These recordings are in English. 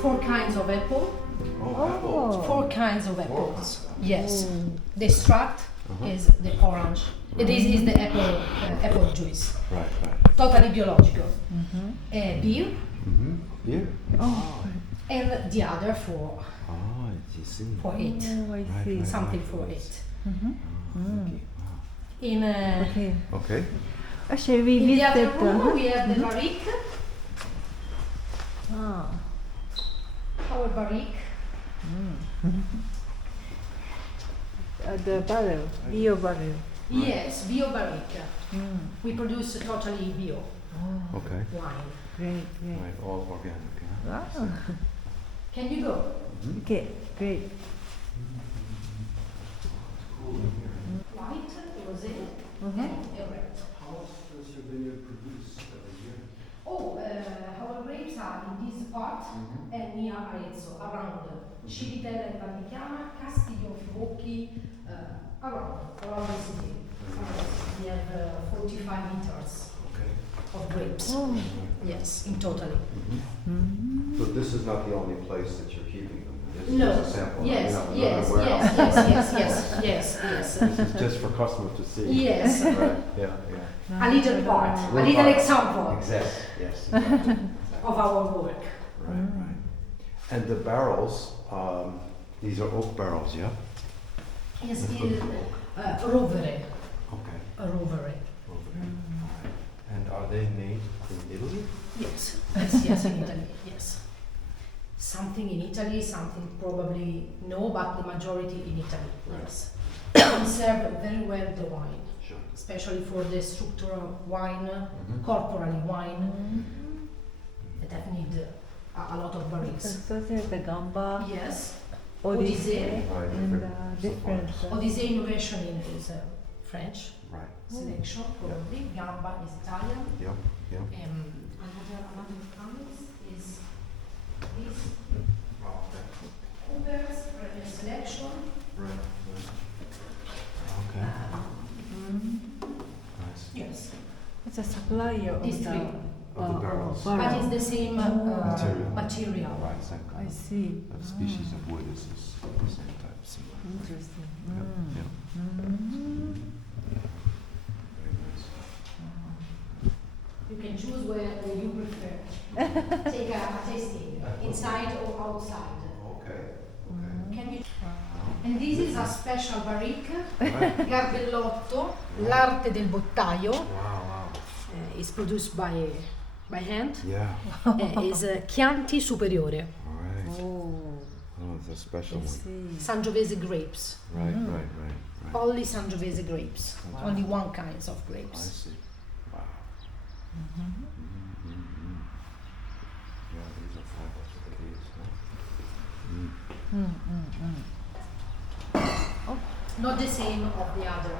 Four kinds of apple. Oh. Four kinds of apples. Yes. The extract is the orange. This is the apple juice. Right. Totally biological. Beer Beer? Oh, and the other for I see. it. I see. Something for it. Okay. In Okay. Actually, we in the other visited room we have the barrique. Our barrique. The barrel, bio barrel. Yes, bio barrique. We produce totally bio Okay. wine. Great. Right. All organic. Yeah? Wow. Can you go? Okay, great. White, rosé, and red. How much does your vineyard produce every year? Our grapes are in this part and near Arezzo, around Civitella e Valdichiana, Castiglio Fibocchi, around the city. We have 45 liters Okay. of grapes. Yes, in total. So this is not the only place that you're keeping them? This is No. just a sample? Yes, You're not yes, aware of- yes. This is just for customers to see? Yes. Right, yeah. A little part, a little example Exactly, yes. Exactly. of our work. Right. And the barrels, these are oak barrels, yeah? Yes, rovere, Okay. a rovere. Alright. And are they made in Italy? Yes, in Italy, yes. Something in Italy, something probably no, but the majority in Italy, yes. Conserve very well the wine, Sure. especially for the structural wine, corporally wine, that need a lot of barrels. So there's the gamba, Yes, Odyssey, Right, and different different. Odyssey innovation is French Right. selection, probably. Gamba is Italian. Yep. Another comes is this Cooper's Premium Selection. Right. Okay. Nice. Yes, It's a supplier of These the, three. Of the barrels. but it's the same Material. material. Right, same I kind of see. species of wood is this the same type. Similar. Interesting. Yep. Very nice. You can choose where you prefer. Take a tasting, inside or outside. Okay. Can you? And this is a special barrique, Right. Garbellotto, l'arte del bottaio. Wow. Is produced by hand. Yeah. Is Chianti Superiore, All right. Oh, It's a special I one. see. Sangiovese grapes. Right. Only Sangiovese grapes. Wow. Only one kind of I grapes. see. Wow. Yeah, these are fabulous with these. Huh? Not the same of the other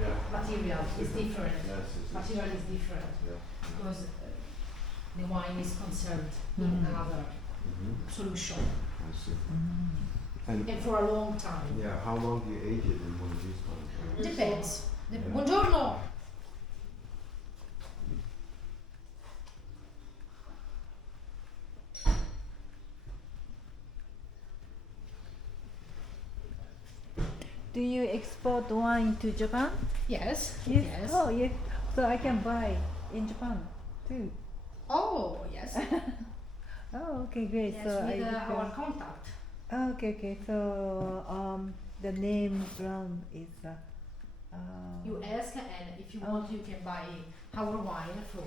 Yeah. material. It's different. Yes, Material is different Yeah. because the wine is conserved in another solution I see. And and for a long time. yeah, how long do you age it in one of these ones? Depends. Yeah. Buongiorno. Do you export wine to Japan? Yes. Yes. Yes. Oh, yes. So I can buy in Japan too. Oh, yes. Oh, okay, great. Yes, so with I our contact. oh, okay. So the name brand is You ask, and if you want, you can buy our wine for.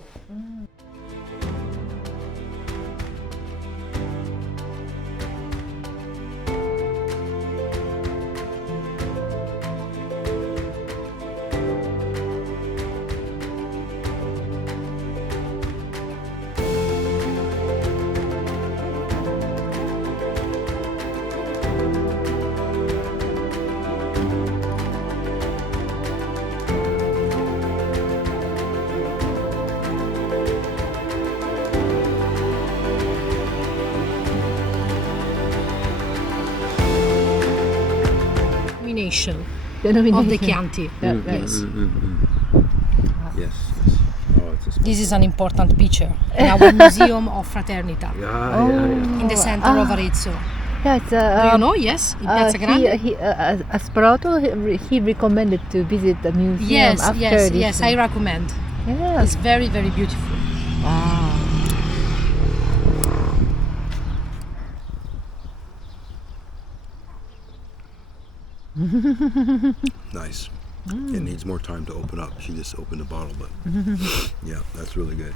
Nation. of the Chianti. Yes. Yes. Oh, it's a This is an important picture in our museum of Fraternita in the center of Arezzo. Yeah, it's Do you know? Yes, in Piazza Grande. Asperato, he recommended to visit the museum Yes, after yes, this. yes. I recommend. Yeah. It's very, very beautiful. Wow. Nice. It needs more time to open up. She just opened the bottle, but yeah, that's really good.